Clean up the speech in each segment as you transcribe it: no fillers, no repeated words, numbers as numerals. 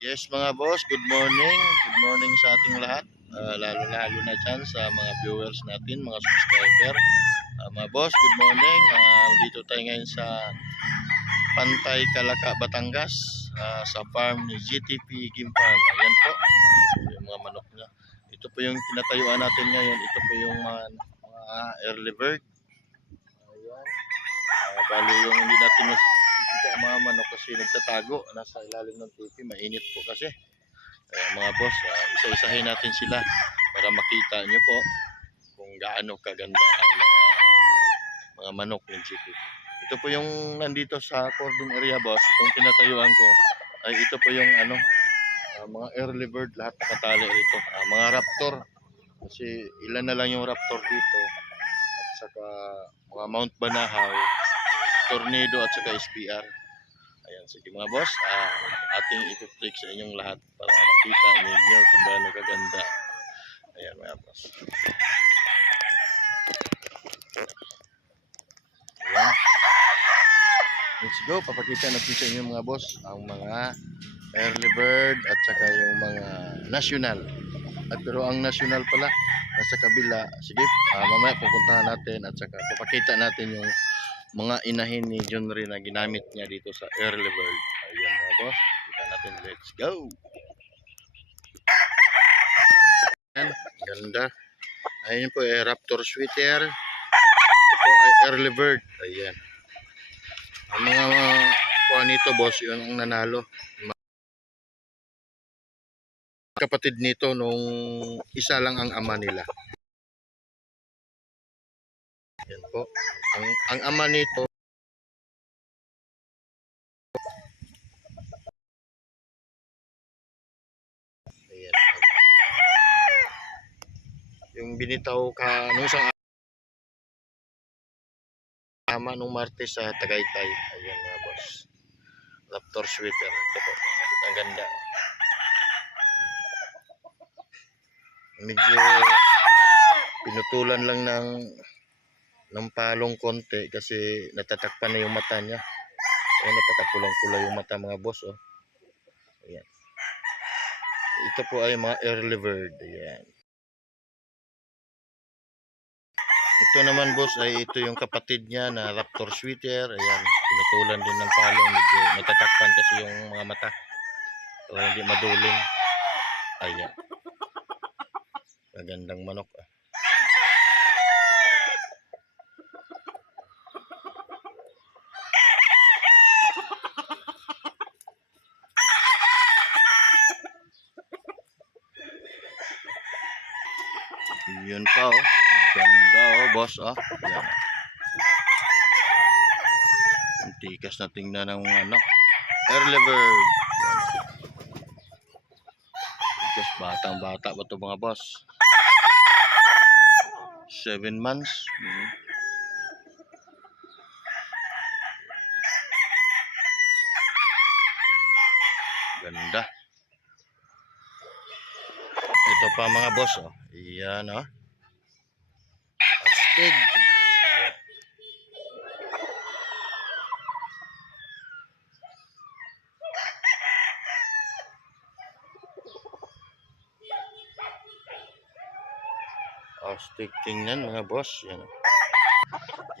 Yes mga boss, good morning. Good morning sa ating lahat. Lalo-lalo na dyan sa mga viewers natin, mga subscriber. Mga boss, good morning. Dito tayo ngayon sa Pantay, Calaca, Batangas. Sa farm ni GTP Game Farm. Ayan po, yung mga manok niya. Ito po yung tinatayuan natin ngayon. Ito po yung mga early bird. Ayan. Bali yung hindi natin nakikita ang mga manok kasi nagtatago. Nasa ilalim ng tupi. Mainit po kasi. Mga boss, isa-isahin natin sila para makita nyo po kung gaano kaganda ang mga manok ng GP. Ito po yung nandito sa cordon area boss, itong pinatayuan ko ay ito po yung mga early bird, lahat nakatali rito. Mga raptor, kasi ilan na lang yung raptor dito at saka mga Mount Banahaw, Tornado at saka SBR. Ayan, sige mga boss, ating ito-click sa inyong lahat para makita ninyo kung gaano kaganda. Ayan mga boss. Ayan. Let's go, papakita natin sa inyo mga boss ang mga early bird at saka yung mga national. Pero ang national pala nasa kabila. Sige, mamaya pupuntahan natin at saka papakita natin yung mga inahin ni John Ray na ginamit niya dito sa early bird. Ayan mga boss, kita natin, let's go. Ayan, ganda. Ayan po ay Raptor Sweater. Ito po ay early bird. Ayan. Ang mga kuha nito boss, yun ang nanalo. Kapatid nito nung isa lang ang ama nila. Ayan po. Ang ama nito ayan. Yung binitaw ka nung isang ama nung Martes sa Tagaytay. Ayan mga boss. Raptor Sweater. Ito po. Ang ganda. Medyo pinutulan lang ng palong konti kasi natatakpan na yung mata niya. Ayan, napakapulang-pula yung mata mga boss. Oh. Ayan. Ito po ay mga early bird. Ayan. Ito naman boss ay ito yung kapatid niya na Raptor Sweater. Ayan, pinutulan din ng palong. Medyo natatakpan kasi yung mga mata. Para hindi maduling. Ayan. Magandang manok. Yun pa oh. Ganda oh boss oh. Ayan. Ang tikas na tingnan ng early bird. Tikas, batang bata ba ito mga boss? 7 months. Ganda. Ito pa mga boss oh. Iyan oh. Astig. Astig tingnan mga boss. Yan.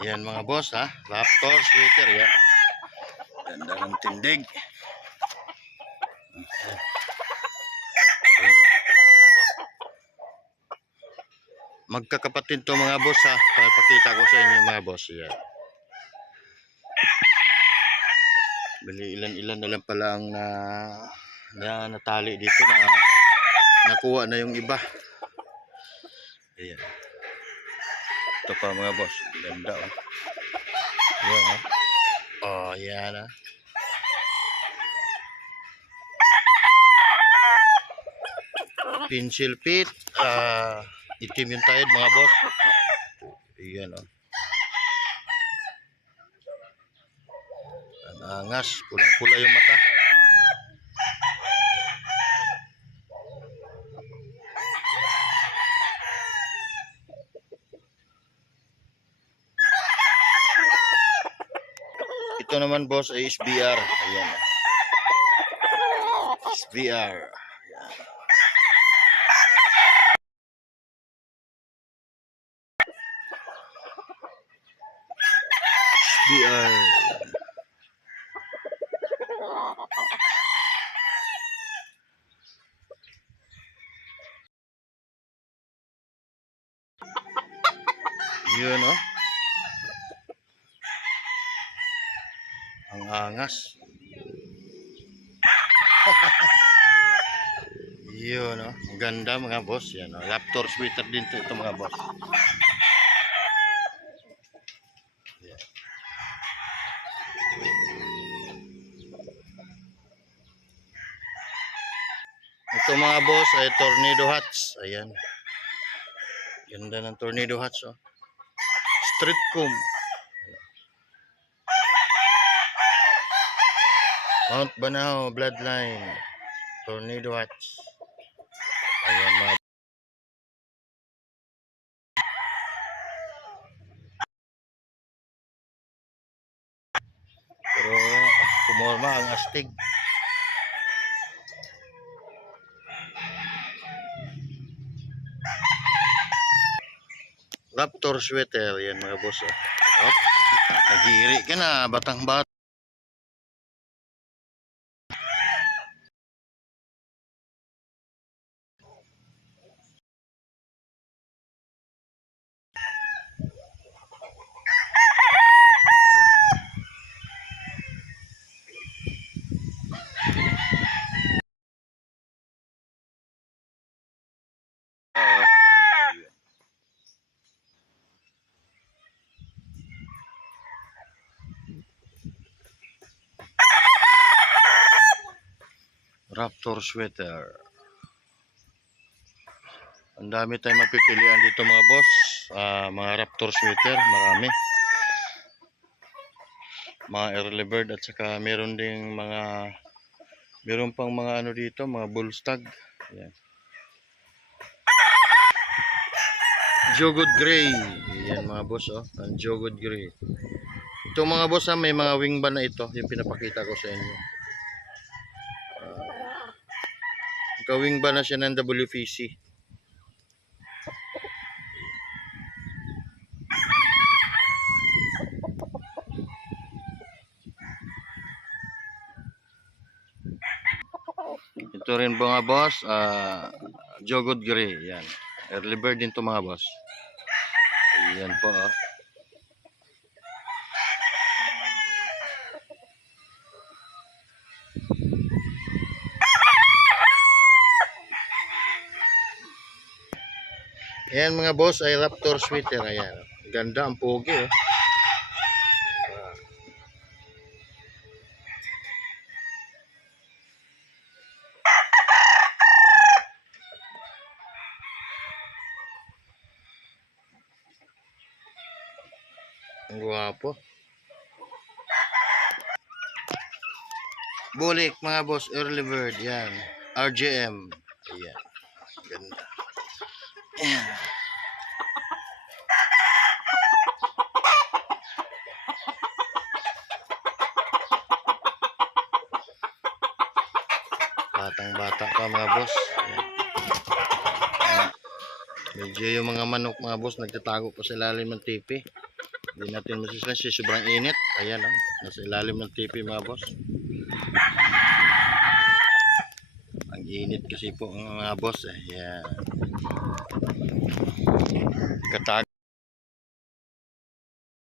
Yan mga boss ha. Raptor Sweater yan. Ganda ng tindig. Ayan, oh. Magkakapatid to mga boss ha. Papakita ko sa inyo mga boss. Yan. Bali ilan-ilan na lang pala ang natali dito na nakuha na yung iba. Ayan. Ito pa mga boss. Ganda oh. Ayan oh. Oh, yan ah. Pencil pit. Itim yung tayad mga boss. Ayan oh. Ang angas. Pulang-pula yung mata. Ito naman boss ay SBR. Ayan. VR. VR. Yun, oh. Ang angas. Yun, oh. Ang ganda mga boss. Yan, oh. Raptor sweater din ito mga boss. Yan. Ito mga boss ay tornado hats. Ayan. Ganda ng tornado hats, oh. Street comb. Mount Banao Bloodline. Tornado hats. Ayan mga. Pero kumorma ang astig. Raptor sweater. Yan mga boss, oh. Oh. Nagiri ka na. Batang bata. Raptor sweater. Ang dami tayong mapipilian dito mga boss. Mga Raptor sweater, marami. Mga early bird at saka meron ding meron pang mga ano dito, mga bullstag. Ayan. Jogwood gray. Ayan mga boss, oh. Ang jogwood gray. Ito mga boss, may mga wing ba na ito, yung pinapakita ko sa inyo. Wing ba na siya ng WPC. Ito rin mga boss, jogwood gray. Yan. Early bird din to mga boss. Ayan po, oh. Ayan mga boss ay Raptor sweater. Ayan. Ganda ang pogi, oh. Ang guwapo. Bulik mga boss, early bird. Yan. RGM. Ayan. Ganda. Ayan. Batang bata pa mga boss. Ayan. Medyo yung mga manok mga boss nagtatago pa sa ilalim ng tipi. Hindi natin masislan, sobrang init. Ayan, oh. Nasa ilalim ng tipi mga boss. Ang init kasi po ang mga boss. Ayan. Katag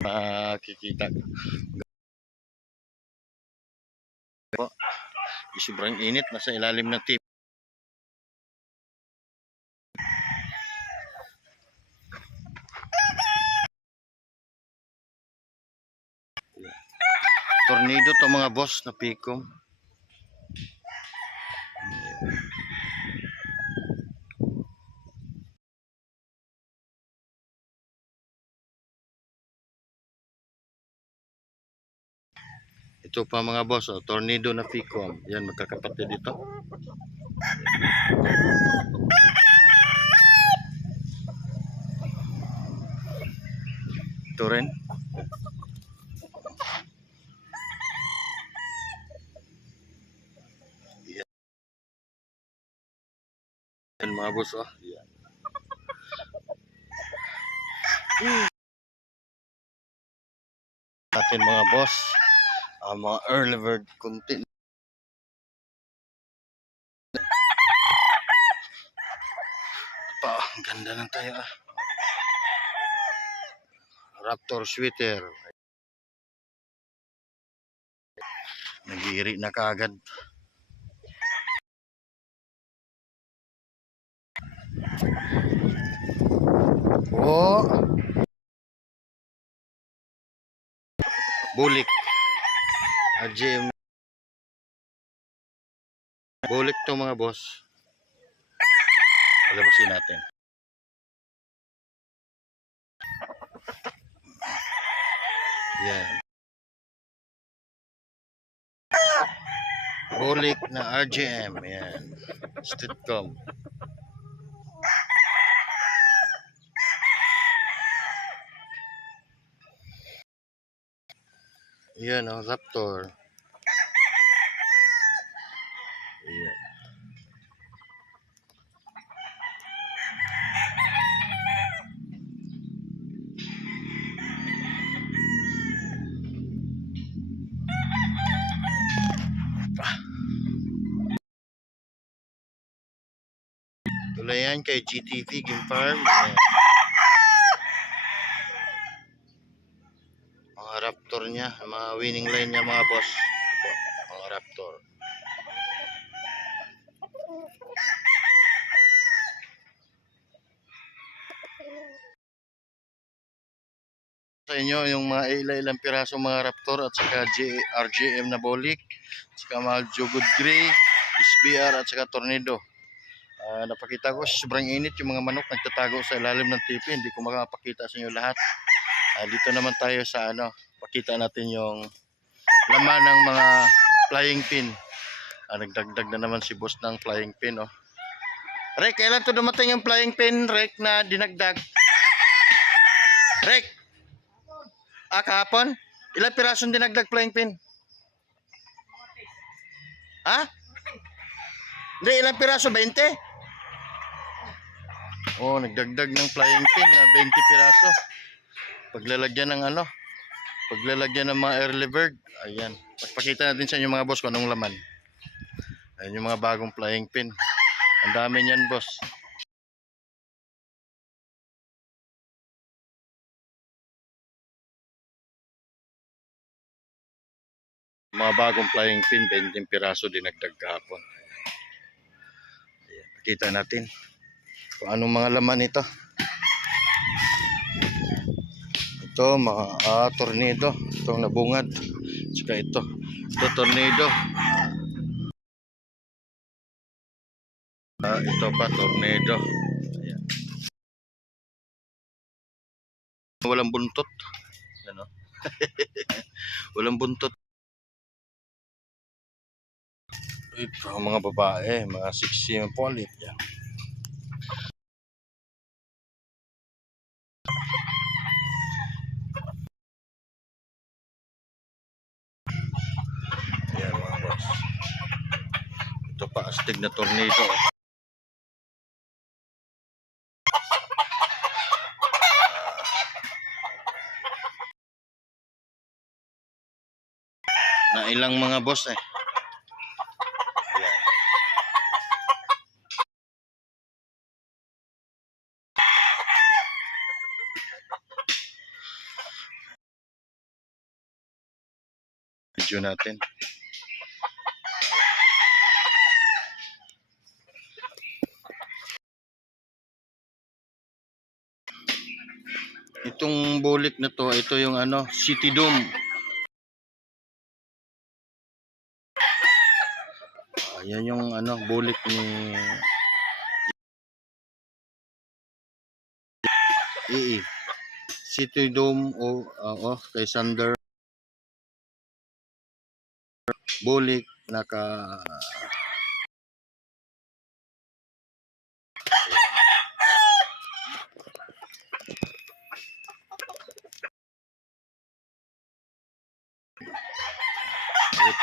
makikita po. Sobrang init, nasa ilalim ng tipi. Tornado to mga boss na pikom. Ito pa mga boss, oh, tornado na pikom. Yan, magkakapatid dito. Ito rin. mga boss, oh. Yan. Natin mga boss, ang mga early bird content. Pa, ang ganda ng tayo, ah. Raptor sweater. Nag-iiri na kaagad. Oh, bulik. RGM. Bulik to mga boss. Palabasin natin. Yan. Bulik na RGM. Yan. Streetcom. Yan, oh, Raptor. Yan. Tulayan kay GTV Game Farm. Yan. Mga Raptor niya, mga winning line niya mga boss. Ito, mga Raptor. Sa inyo yung mga ilang piraso mga Raptor at saka RGM na Bolik, at saka mga Jugod Gray, SBR at saka Tornado. Napakita ko sobrang init yung mga manok nagtatago sa ilalim ng tipi, hindi ko makapakita sa inyo lahat. Dito naman tayo sa pakita natin yung laman ng mga flying pin. Nagdagdag na naman si boss ng flying pin, oh. Rek, kailan to dumating yung flying pin, Rek, na dinagdag? Rek! Kahapon? Ilang pirasong dinagdag flying pin? Ha? Hindi, ilang piraso? 20? Oh, nagdagdag ng flying pin na 20 piraso. Paglalagyan ng paglalagyan ng mga early bird. Ayan. Pagpakita natin sa inyo mga boss kung anong laman. Ayan yung mga bagong flying pin. Ang dami niyan, boss. Mga bagong flying pin, 20 piraso dinagdag kahapon. Ayan, pakita natin kung anong mga laman ito. Ito, mga tornado. Itong nabungad. Saka ito. Ito, tornado. Ito pa, tornado. Ayan. Walang buntot. Ano? Walang buntot. Ito, mga babae, mga sexy yung polit. Yan. Yan mga boss. Ito pa, astig na tornado. Na ilang mga boss eh. Ayan. Video natin. Itong bulik na to, ito yung City Dome. Ayan yung bulik ni City Dome kay Sander. Bulik naka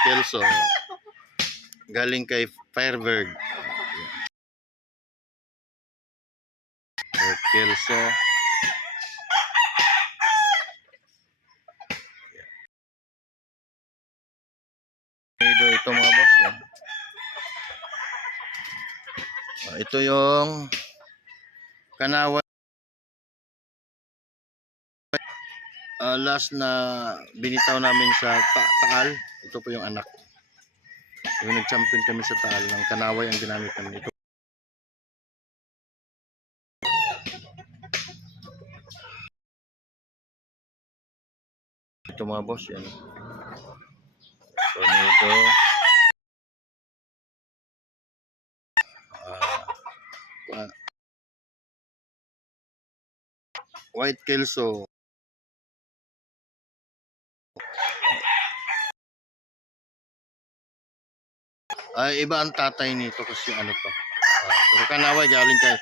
Kelso galing kay Firebird. Kelso. Ito mga boss. Yan. Ito yung Kanaway. Last na binitaw namin sa Taal. Ito po yung anak. Yung nag-champion kami sa Taal ng Kanaway ang ginamit namin ito. Ito mga boss, yan. Tornado. White Kelso. Iba ang tatay nito kasi ano to. Pero Kanaway galing kay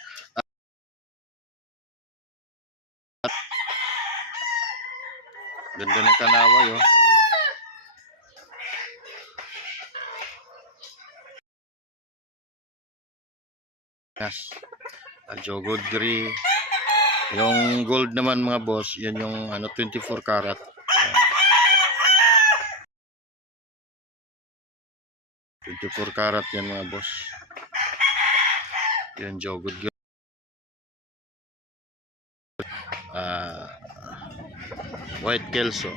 ganda ng Kanaway oh. Yes. Jogod Gri. Yung gold naman mga boss, yan yung 24 karat. 24 karat yan mga boss. Yan Jogod Gri. White Kelso.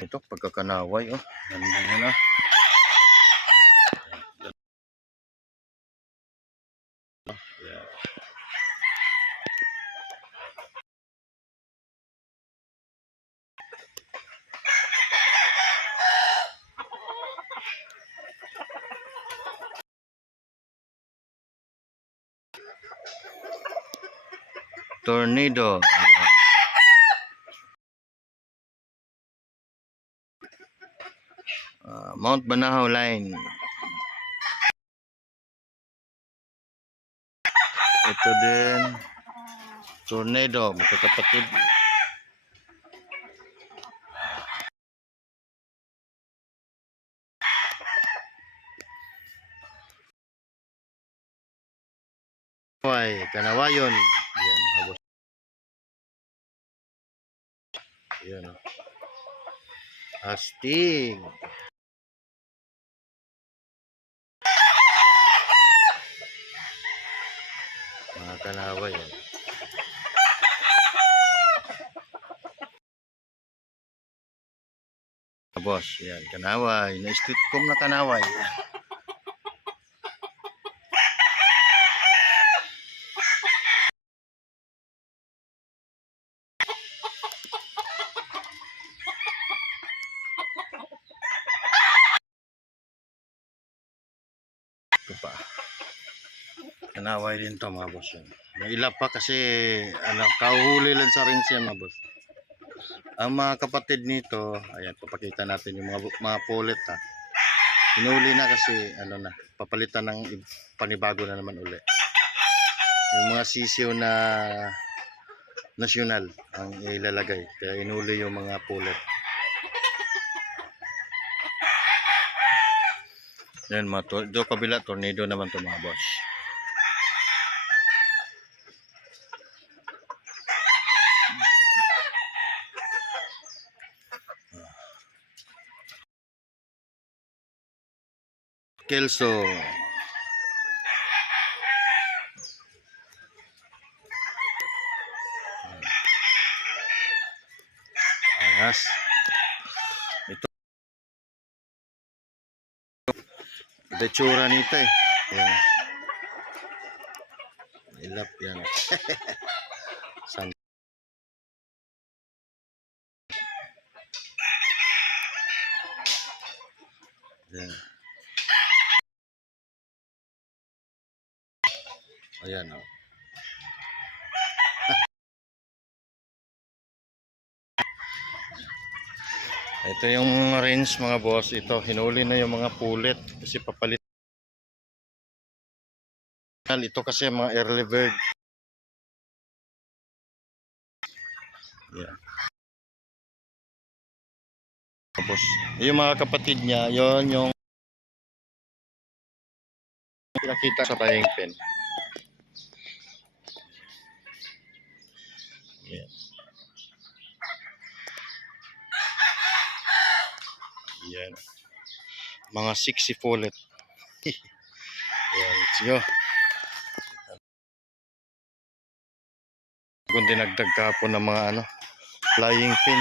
Ito pagkakanaway oh. Ganda na. Yeah. Tornado. Mount Banahaw line. Ito din Tornado, magkakapatid. Kanawayon. Yan, abos. Yan. Astig. Mga Kanaway. Boss, yan, Kanaway. Na-streetcom na Kanaway. Ito pa. Kanaway din to mga boss. Yan. May ilap pa kasi kahuhuli lang sa rin siya mga boss. Ang mga kapatid nito, ayan, papakita natin yung mga pulet ha. Hinuli na kasi papalitan ng panibago na naman uli. Yung mga sisiw na nasyonal ang ilalagay. Kaya hinuli yung mga pulet. Yan do kabila tornado naman to mga boss. Kelso. Ayas. Ito. Detsura nito eh. Yan. Ilap yan. San. Yan. Ayan oh. Ito yung range mga boss. Ito hinuli na yung mga pulet kasi papalit. Ito kasi mga early bird. Yeah. Tapos yung mga kapatid niya, yon yung pinakita sa frying pan. mga 60 pullet. Ayan, let's go. Kung dinagdag kapon ng mga flying pin,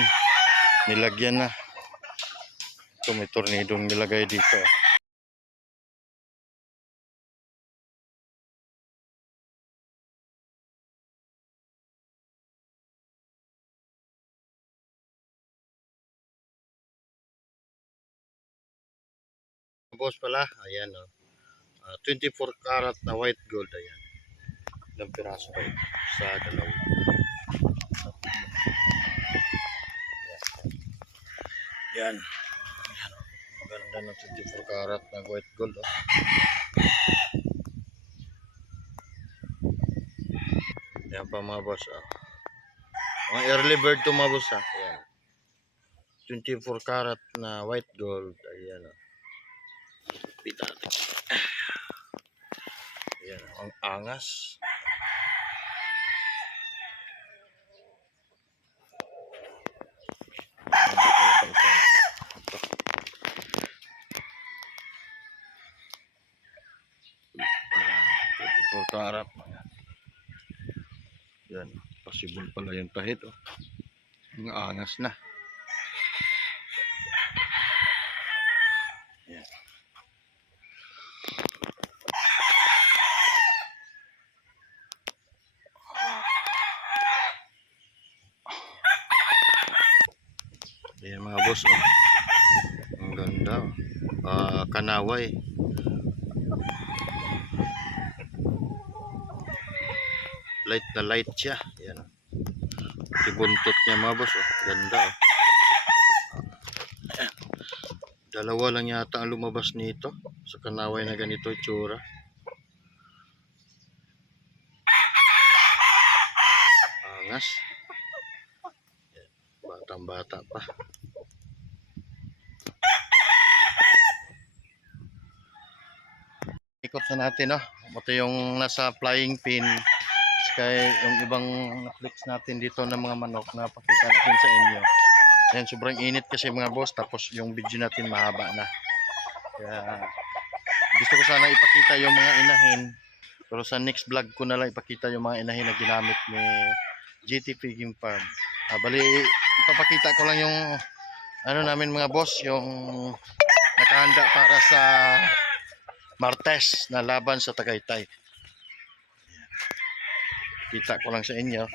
nilagyan na. Ito may tornidong nilagay dito. Boss pala, ayan 24 karat na white gold, ayan. Ilang piraso ba ito? Sa dalawa. Ayan. Ayan. Maganda ng 24 karat na white gold. Ayan pa mga boss. Mga early bird to mga boss. Ayan. 24 karat na white gold. Ayan. Pita natin. Ayan. Ang angas. Karat. Yan, possible pala yung tahid Ang angas na. Yan. Yan mga boss Ang ganda kanaway. Light na light siya. Yan. Buntot niya mga boss Ganda Dalawa lang yata ang lumabas nito sa kanaway na ganito itsura. Angas. Batang bata pa. Ikot na natin Ito yung nasa flying pin. Kaya yung ibang na-flex natin dito ng mga manok na pakita natin sa inyo. Ayan, sobrang init kasi mga boss. Tapos yung video natin mahaba na. Kaya gusto ko sana ipakita yung mga inahin. Pero sa next vlog ko na lang ipakita yung mga inahin na ginamit ni GT Pigging Farm. Bali, ipapakita ko lang yung namin mga boss. Yung nakahanda para sa Martes na laban sa Tagaytay. Kita ko lang sa inyo.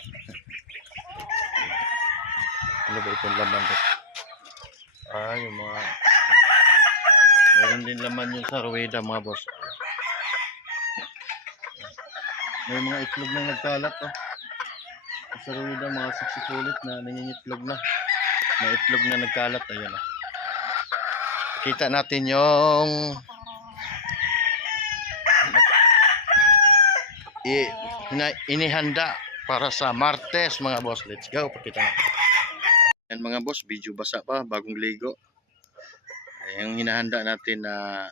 Ano ba itong laman ko? Yung mga meron din laman yung sa Rueda mga boss. May mga itlog na nagkalat sa Rueda, mga 60 pullet na nangingitlog na. May itlog na nagkalat. Ayan Kita natin yung inihanda para sa Martes mga boss. Let's go, pakita natin. Yan mga boss, video basa pa, bagong ligo. Yung hinahanda natin na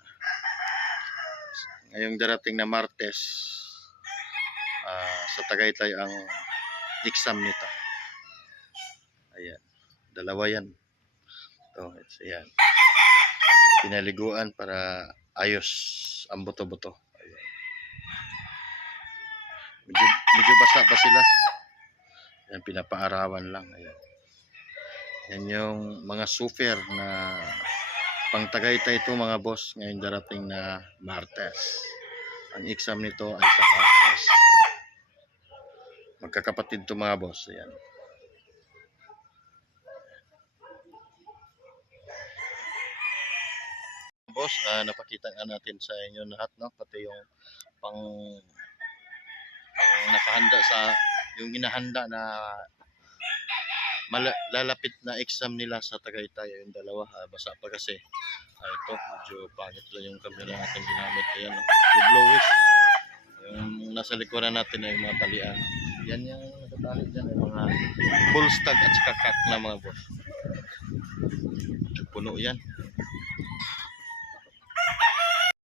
ngayong darating na Martes sa Tagaytay ang exam nito. Ayan, dalawa yan. Ayan. Pinaliguan para ayos ang buto-buto. Medyo basa pa sila. Yan, pinapaarawan lang. Ayan. Yan yung mga super na pang Tagaytay ito mga boss. Ngayon darating na Martes. Ang exam nito ay sa Martes. Magkakapatid to mga boss. Ayan. Boss, napakita nga natin sa inyo lahat pati yung pang nakahanda sa yung inahanda na lalapit na exam nila sa Tagaytay. Yung dalawa basa pa kasi ito medyo pangit lang yung camera natin ginamit. Ayan blowish. Yung nasa likuran natin ay mga talian. Yan yung nakatali dyan ay mga bull stag at saka kak na mga boss. Puno yan.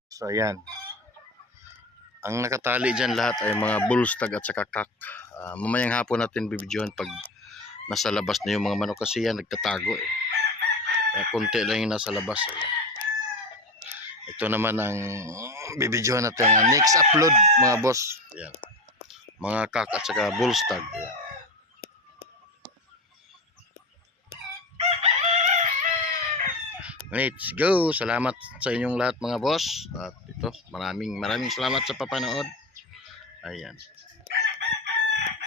So ayan, ang nakatali dyan lahat ay mga bullstag at saka kak. Mamayang hapon natin bibidyohan pag nasa labas na yung mga manok kasi yan nagtatago Kaya konti lang yung nasa labas. Ito naman ang bibidyohan natin ang next upload mga boss. Ayan. Mga kak at saka bullstag. Ayan. Let's go. Salamat sa inyong lahat mga boss. At ito, maraming salamat sa papanood. Ayan.